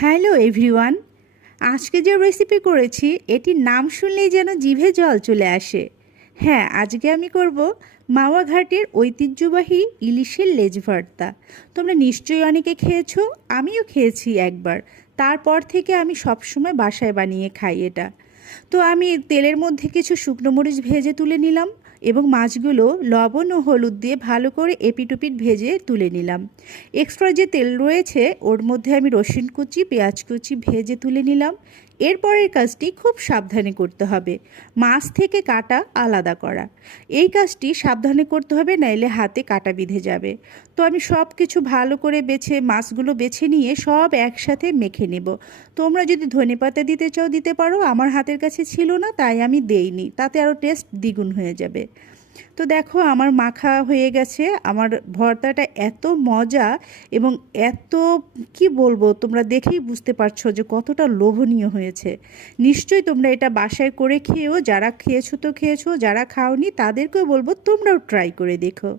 Hello everyone. আজকে যে recipe করেছি এটির নাম শুনলেই যেন জিভে জল চলে আসে। হ্যাঁ, আজকে আমি করব মাওয়া ঘাটের ঐতিহ্যবাহী ইলিশের লেজ ভর্তা। তোমরা নিশ্চয়ই অনেকে খেয়েছো, আমিও খেয়েছি একবার। তারপর থেকে আমি সবসময় বাসায় বানিয়ে খাই এটা। তো আমি তেলের মধ্যে কিছু শুকনো মরিচ ভেজে তুলে নিলাম এবং মাছগুলো লবণ ও হলুদ দিয়ে ভালো করে এপিট ভেজে তুলে নিলাম। এক্সট্রা যে তেল রয়েছে ওর মধ্যে আমি রসুন কুচি, পেঁয়াজ কুচি ভেজে তুলে নিলাম। এরপরের কাজটি খুব সাবধানে করতে হবে, মাছ থেকে কাটা আলাদা করা। এই কাজটি সাবধানে করতে হবে, নাইলে হাতে কাটা বিঁধে যাবে। তো আমি সব কিছু ভালো করে মাছগুলো বেছে নিয়ে সব একসাথে মেখে নেব। তোমরা যদি ধনেপাতা দিতে চাও দিতে পারো, আমার হাতের কাছে ছিল না তাই আমি দেইনি, তাতে আরও টেস্ট দ্বিগুণ হয়ে যাবে। তো দেখো আমার মাখা হয়ে গেছে। আমার ভর্তাটা এত মজা এবং এত কি বলবো, তোমরা দেখেই বুঝতে পারছো যে কতটা লোভনীয় হয়েছে। নিশ্চয়ই তোমরা এটা বাসায় করে খেয়েও, যারা খেয়েছো তো খেয়েছো, যারা খাওনি তাদেরকেও বলবো তোমরাও ট্রাই করে দেখো।